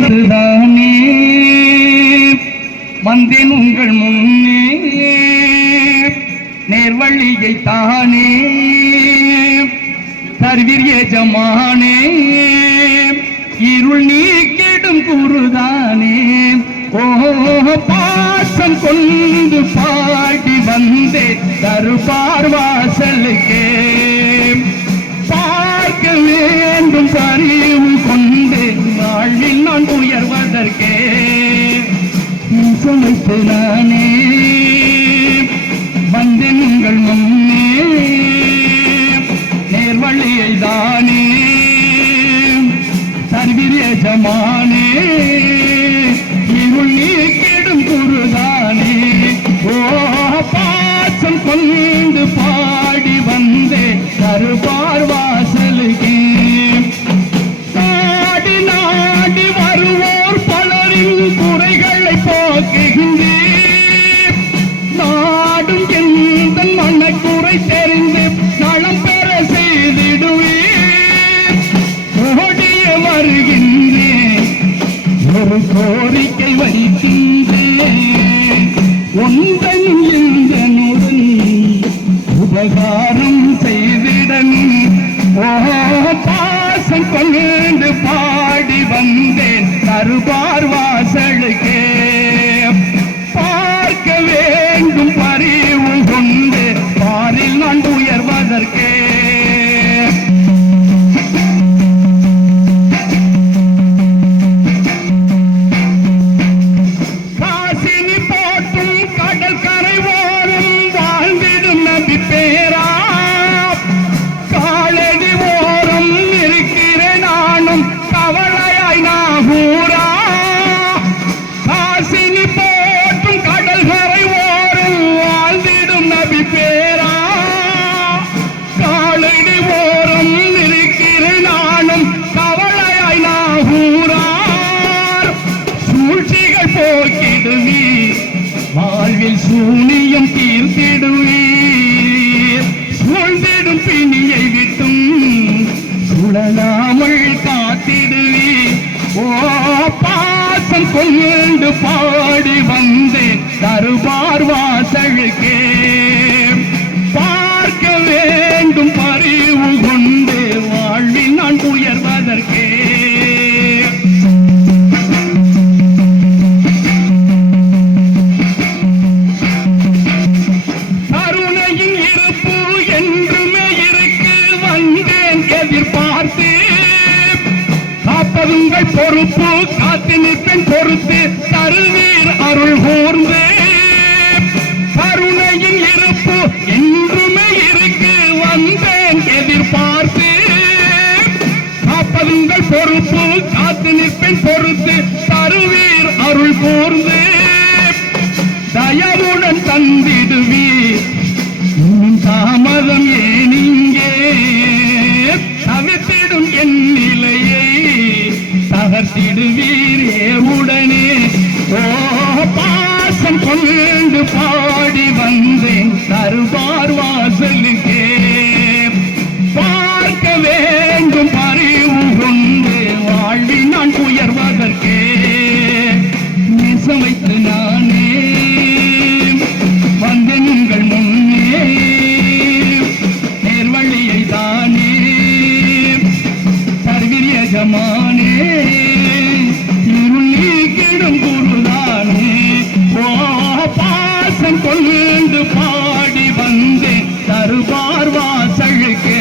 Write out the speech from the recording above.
தானே வந்தேன் உங்கள் முன்னே நேர்வழியை தானே தருவீர் எஜமானே இருள் நீக்கிடும் குருதானே ஓ பாசம் கொண்டு பாடி வந்தே தருபார் வாசலுக்கே பார்க்க வேண்டும் பரிவு கொண்டு வாழ்வில் நான் உயர்வதற்கே சுமைத்து நானே வந்தேன் உங்கள் முன்னே நேர்வழியை தானே தருவீர் எஜமானே இருள் நீக்கிடும் குருதானே ஓ பாசம் கொண்டு பாடி வந்தே தருபார் வாசலுக்கே நாடி நாடி வருவோர் பலரின் குறைகளை போக்குகின்றேன் நாடும் எந்த மனக்குறை தெரிந்து நலம் பெற செய்திடுவேன் ஓடிய வருகின்றேன் ஒரு கோரிக்கை வைக்கின்றேன் ஒன்றனும் எந்தனுடன் உபகாரம் செய்திடன் ஓ பாசம் கொண்டு பாடி வந்தேன் தருபார் வாசலுக்கே பார்க்க வேண்டும் பரிவு கொண்டு பாரில் நான் உயர்வதற்கே காசினி போட்டும் கடல் கரை ஓரம் வாழ்ந்திடும் நபி பேரா காலடி ஓரம் இருக்கிறேன் நானும் கவலையாய் நாகூரா காசினி போட்டும் கடல் கரை ஓரம் வாழ்ந்திடும் நபி பேரா காலடி ஓரம் இருக்கிறேன் நானும் கவலையாய் நாகூரார் சூழ்ச்சிகள் போக்கிடுவீர் வாழ்வில் சூனியம் தீர்த்திடுவீர் சூழ்ந்திடும் பிணியை விட்டும் சுழலாமல் காத்திடுவீர் ஓ பாசம் கொண்டு பாடி வந்தேன் தருபார் வாசலுக்கே பார்க்க வேண்டும் பரிவு கொண்டு வாழ்வில் நான் உயர்வதற்கே கருணையின் இருப்பு என்றுமே இருக்கு வந்தேன் எதிர்பார்த்து காப்பதுங்கள் பொறுப்பு காத்து நிற்பேன் பொறுத்து தருவீர் அருள் கூர்ந்து கருணையின் இருப்பு என்றுமே இருக்கு வந்தேன் எதிர்பார்த்து காப்பதுங்கள் பொறுப்பு காத்து நிற்பேன் பொறுத்து தருவீர் அருள் கூர்ந்து தயவுடன் தந்திடுவீர் இன்னும் தாமதம் ஏனிங்கே தவித்திடும் என் நிலையை தகர்த்திடுவீர் ஏவுடனே ஓ பாசம் கொண்டு பாடி வந்தேன் தருபார் வாசலுக்கே பார்க்க வேண்டும் பரிவு கொண்டு வாழ்வில் நான் உயர்வதற்கே நேசமைத்து நானே வந்தேன் உங்கள் முன்னே நேர்வழியை தானே தருவீர் எஜமானே இருள் நீக்கிடும் குருதானே ஓ பாசம் கொண்டு பாடி வந்தேன் தருபார் வாசலுக்கே